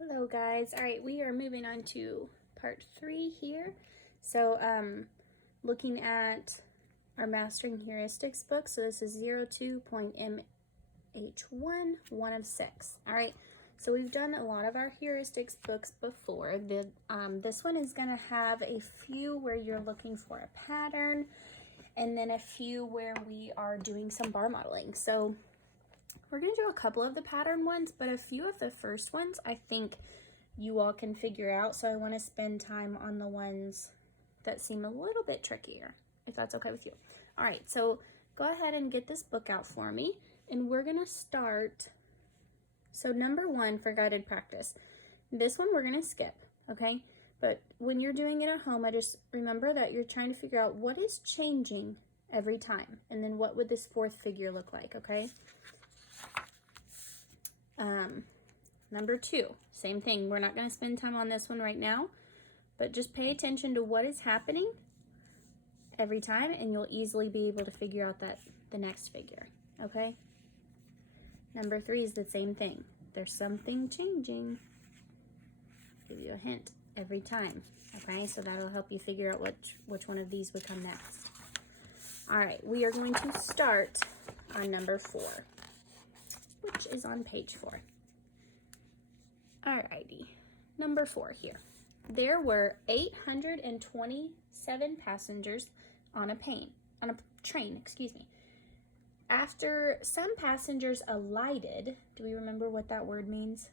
Hello guys. All right, we are moving on to part 3 here. So looking at our Mastering Heuristics book. So this is 02.mh1, 1 of 6. All right, so we've done a lot of our heuristics books before. This one is going to have a few where you're looking for a pattern, and then a few where we are doing some bar modeling. So we're going to do a couple of the pattern ones, but a few of the first ones I think you all can figure out. So I want to spend time on the ones that seem a little bit trickier, if that's okay with you. All right, so go ahead and get this book out for me, and we're going to start. So number 1 for guided practice. This one we're going to skip, okay? But when you're doing it at home, I just remember that you're trying to figure out what is changing every time, and then what would this fourth figure look like, okay? Number 2, same thing. We're not going to spend time on this one right now, but just pay attention to what is happening every time, and you'll easily be able to figure out the next figure, okay? Number 3 is the same thing. There's something changing. Give you a hint every time, okay? So that'll help you figure out which one of these would come next. All right, we are going to start on number 4, which is on page 4. Alrighty, number 4 here. There were 827 passengers on a train, excuse me. After some passengers alighted, do we remember what that word means?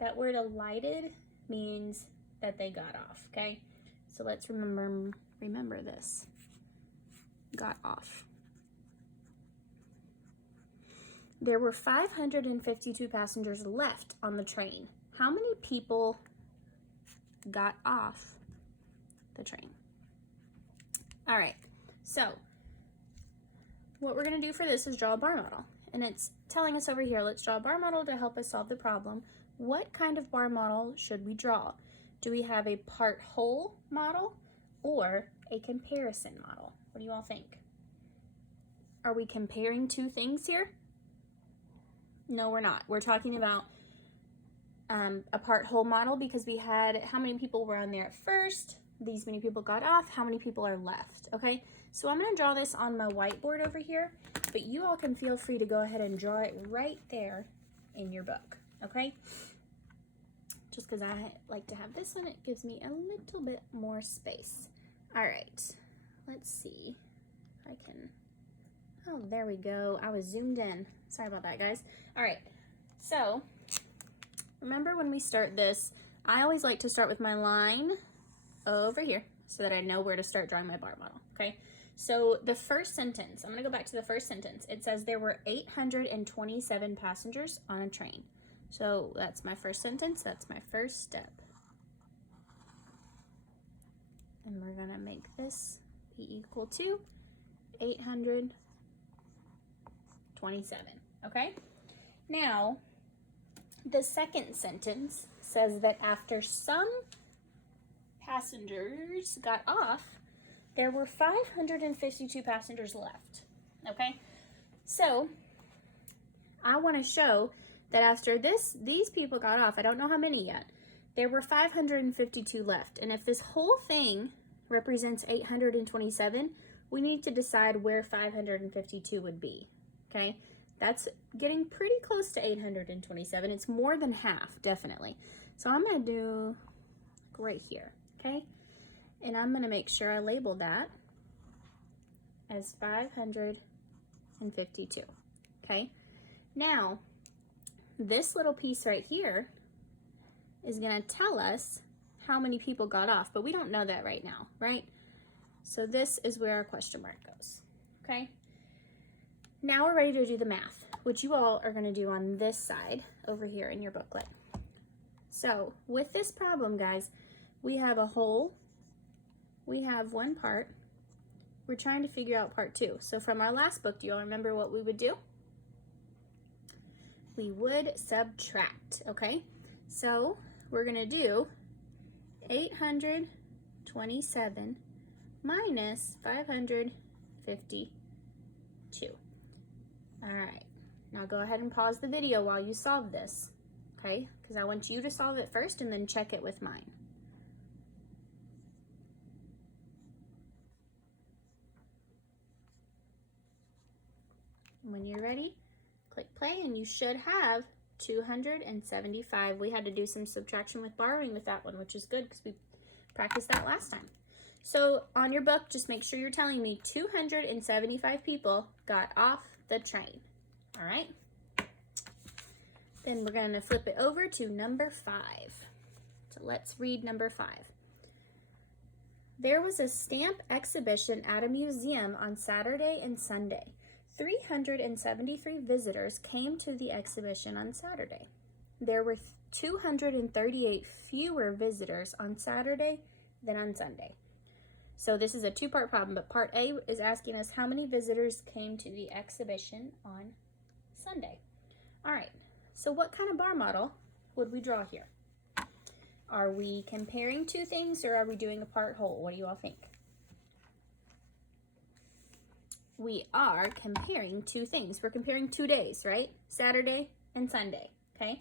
That word alighted means that they got off, okay? So let's remember this. Got off. There were 552 passengers left on the train. How many people got off the train? All right, so what we're going to do for this is draw a bar model. And it's telling us over here, let's draw a bar model to help us solve the problem. What kind of bar model should we draw? Do we have a part whole model or a comparison model? What do you all think? Are we comparing two things here? No, we're not. We're talking about a part whole model because we had how many people were on there at first, these many people got off, how many people are left, okay? So I'm going to draw this on my whiteboard over here, but you all can feel free to go ahead and draw it right there in your book, okay? Just because I like to have this one, it gives me a little bit more space. All right, let's see if I can, oh, there we go. I was zoomed in. Sorry about that, guys. All right, so remember when we start this, I always like to start with my line over here so that I know where to start drawing my bar model, okay? So the first sentence, I'm gonna go back to the first sentence. It says there were 827 passengers on a train. So that's my first sentence, that's my first step. And we're gonna make this be equal to 827, okay? Now, the second sentence says that after some passengers got off, there were 552 passengers left, okay? So, I want to show that after these people got off, I don't know how many yet, there were 552 left. And if this whole thing represents 827, we need to decide where 552 would be, okay? That's getting pretty close to 827. It's more than half, definitely. So I'm going to do right here, okay? And I'm going to make sure I label that as 552, okay? Now, this little piece right here is going to tell us how many people got off, but we don't know that right now, right? So this is where our question mark goes, okay? Now we're ready to do the math, which you all are going to do on this side over here in your booklet. So with this problem, guys, we have a whole, we have one part, we're trying to figure out part 2. So from our last book, do you all remember what we would do? We would subtract, okay? So we're going to do 827 minus 552. All right, now go ahead and pause the video while you solve this. okay? Because I want you to solve it first and then check it with mine. When you're ready, click play, and you should have 275. We had to do some subtraction with borrowing with that one, which is good because we practiced that last time. So on your book, just make sure you're telling me 275 people got off the train. All right? Then we're going to flip it over to number 5. So let's read number 5. There was a stamp exhibition at a museum on Saturday and Sunday. 373 visitors came to the exhibition on Saturday. There were 238 fewer visitors on Saturday than on Sunday. So this is a two-part problem, but part A is asking us how many visitors came to the exhibition on Sunday. All right, so what kind of bar model would we draw here? Are we comparing two things, or are we doing a part whole? What do you all think? We are comparing two things. We're comparing 2 days, right? Saturday and Sunday, okay?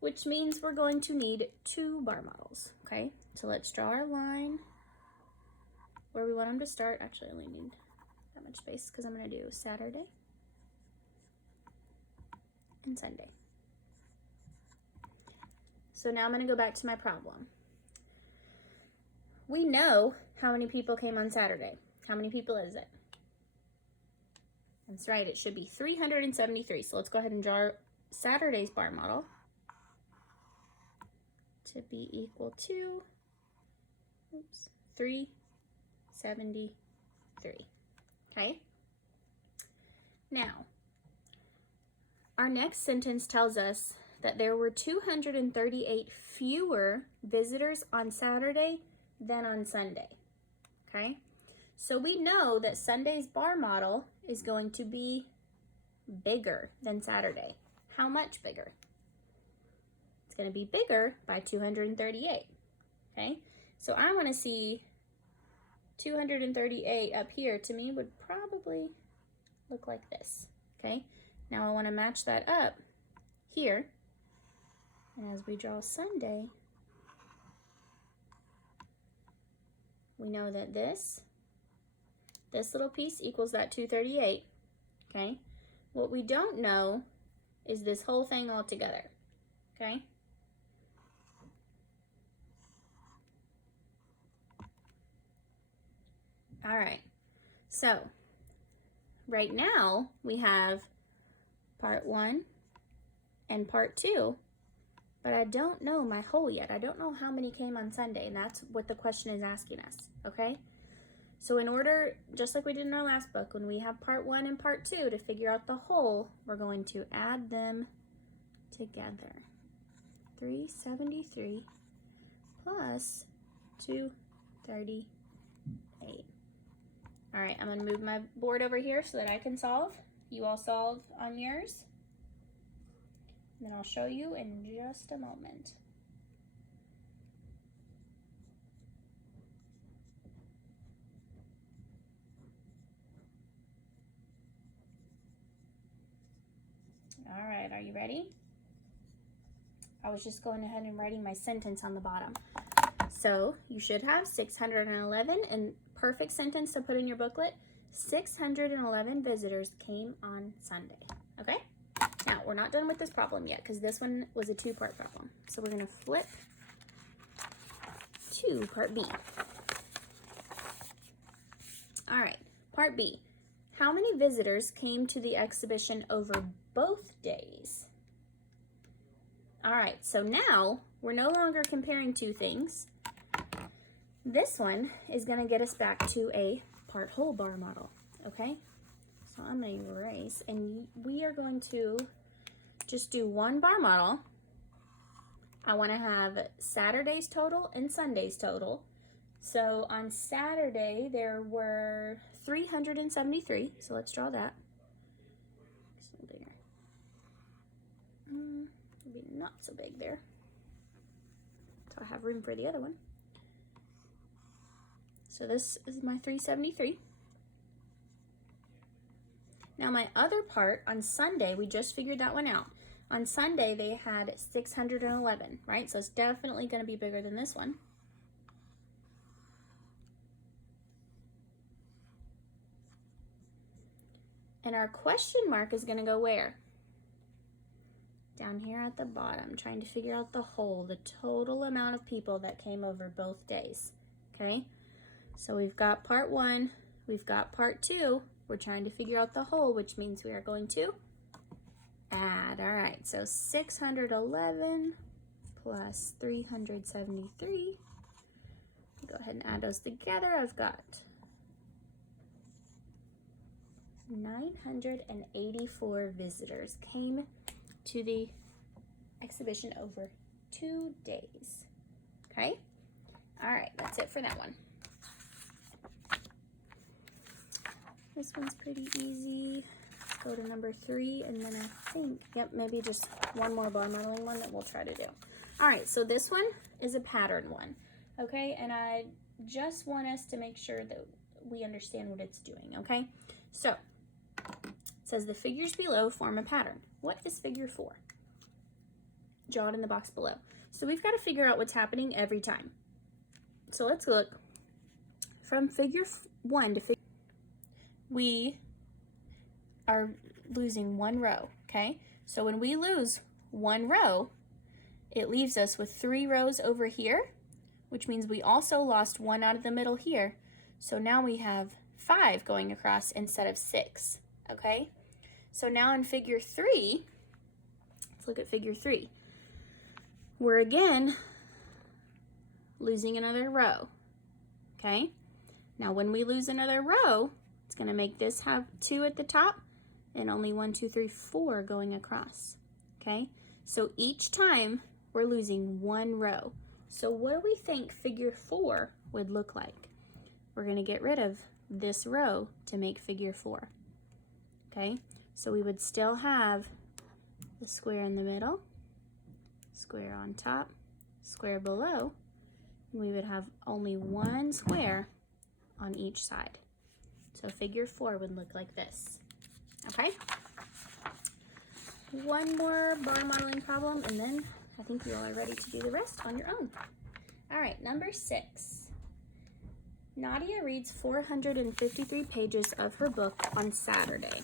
Which means we're going to need 2 bar models, okay? So let's draw our line where we want them to start. Actually, I only need that much space because I'm going to do Saturday and Sunday. So now I'm going to go back to my problem. We know how many people came on Saturday. How many people is it? That's right, it should be 373. So let's go ahead and draw Saturday's bar model to be equal to 373. Okay? Now, our next sentence tells us that there were 238 fewer visitors on Saturday than on Sunday. Okay? So we know that Sunday's bar model is going to be bigger than Saturday. How much bigger? It's going to be bigger by 238. Okay? So I want to see 238 up here. To me, would probably look like this. Okay? Now I want to match that up here. And as we draw Sunday, we know that this little piece equals that 238, okay? What we don't know is this whole thing all together, okay? All right, so right now we have part 1 and part 2, but I don't know my whole yet. I don't know how many came on Sunday, and that's what the question is asking us, okay? So in order, just like we did in our last book, when we have part 1 and part 2 to figure out the whole, we're going to add them together. 373 plus 238. All right, I'm gonna move my board over here so that I can solve. You all solve on yours. And then I'll show you in just a moment. All right, are you ready? I was just going ahead and writing my sentence on the bottom. So you should have 611, and perfect sentence to put in your booklet. 611 visitors came on Sunday, okay? Now, we're not done with this problem yet because this one was a 2-part problem. So we're gonna flip to part B. All right, part B. How many visitors came to the exhibition over both days? All right, so now we're no longer comparing two things. This one is gonna get us back to a part whole bar model, okay? So I'm gonna erase, and we are going to just do one bar model. I wanna have Saturday's total and Sunday's total. So on Saturday, there were 373, so let's draw that. Maybe not so big there. So I have room for the other one. So this is my 373. Now my other part on Sunday, we just figured that one out. On Sunday, they had 611, right? So it's definitely going to be bigger than this one. And our question mark is going to go where? Down here at the bottom, trying to figure out the whole, the total amount of people that came over both days, okay? So we've got part 1, we've got part 2. We're trying to figure out the whole, which means we are going to add. All right, so 611 plus 373. Go ahead and add those together. I've got 984 visitors came to the exhibition over 2 days. Okay? All right, that's it for that one. This one's pretty easy. Go to number 3, and then I think, yep, maybe just one more bar modeling one that we'll try to do. All right, so this one is a pattern one, okay? And I just want us to make sure that we understand what it's doing, okay? So, it says the figures below form a pattern. What is figure 4? Draw it in the box below. So we've got to figure out what's happening every time. So let's look from figure 1 to figure. We are losing 1 row, okay? So when we lose 1 row, it leaves us with 3 rows over here, which means we also lost 1 out of the middle here. So now we have 5 going across instead of 6, okay? So now in figure 3, let's look at figure 3. We're again losing another row, okay? Now when we lose another row, it's gonna make this have 2 at the top and only 1, 2, 3, 4 going across, okay? So each time we're losing 1 row. So what do we think figure 4 would look like? We're gonna get rid of this row to make figure 4, okay? So we would still have the square in the middle, square on top, square below, and we would have only 1 square on each side. So figure 4 would look like this, okay? One more bar modeling problem, and then I think you all are ready to do the rest on your own. All right, number 6. Nadia reads 453 pages of her book on Saturday.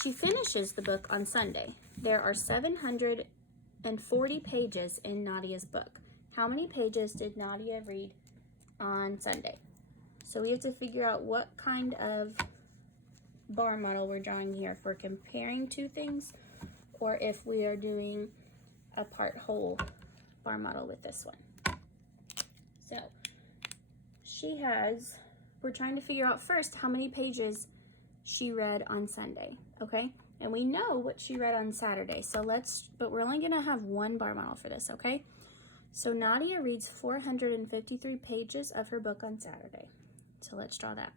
She finishes the book on Sunday. There are 740 pages in Nadia's book. How many pages did Nadia read on Sunday? So we have to figure out what kind of bar model we're drawing here. If we're comparing 2 things, or if we are doing a part whole bar model with this one. So we're trying to figure out first how many pages she read on Sunday, okay? And we know what she read on Saturday, but we're only gonna have 1 bar model for this, okay? So Nadia reads 453 pages of her book on Saturday. So let's draw that.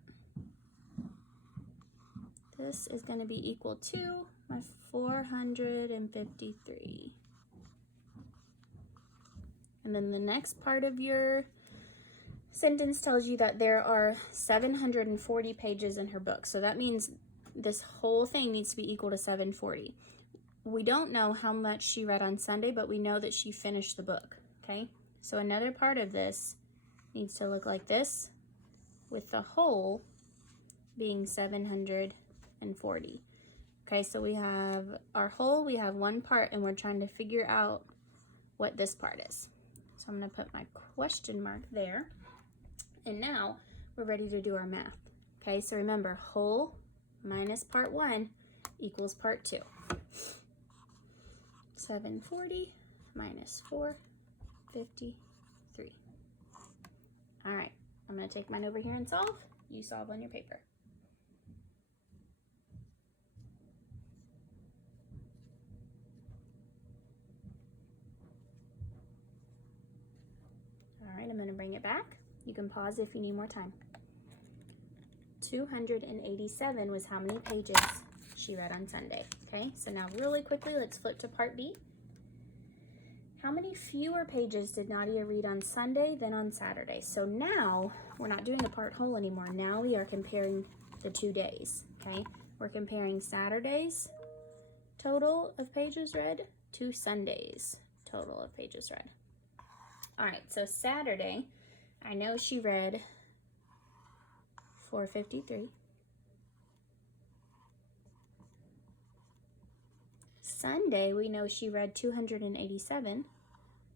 This is gonna be equal to my 453. And then the next part of your sentence tells you that there are 740 pages in her book. So that means this whole thing needs to be equal to 740. We don't know how much she read on Sunday, but we know that she finished the book, okay? So another part of this needs to look like this, with the whole being 740. Okay, so we have our whole, we have 1 part, and we're trying to figure out what this part is. So I'm gonna put my question mark there. And now we're ready to do our math. Okay, so remember, whole minus part 1 equals part 2. 740 minus 453. All right, I'm gonna take mine over here and solve. You solve on your paper. All right, I'm gonna bring it back. You can pause if you need more time. 287 was how many pages she read on Sunday. Okay, so now really quickly, let's flip to part B. How many fewer pages did Nadia read on Sunday than on Saturday? So now we're not doing a part whole anymore. Now we are comparing the 2 days, okay? We're comparing Saturday's total of pages read, 2 Sundays total of pages read. All right, so Saturday, I know she read 453. Sunday, we know she read 287.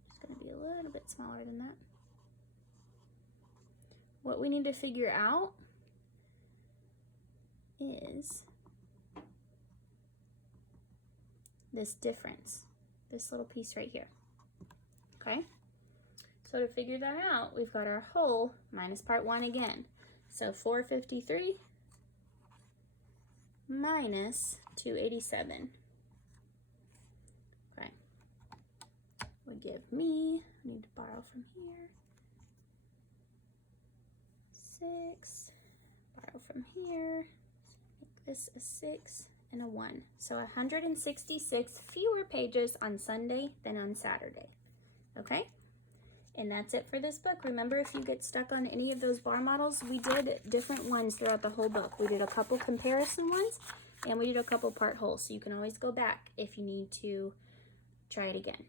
It's going to be a little bit smaller than that. What we need to figure out is this difference, this little piece right here. Okay? So to figure that out, we've got our whole minus part 1 again. So 453 minus 287. Okay. Would give me, I need to borrow from here, 6, borrow from here, make this a 6 and a 1. So 166 fewer pages on Sunday than on Saturday. Okay? And that's it for this book. Remember, if you get stuck on any of those bar models, we did different ones throughout the whole book. We did a couple comparison ones, and we did a couple part wholes. So you can always go back if you need to try it again.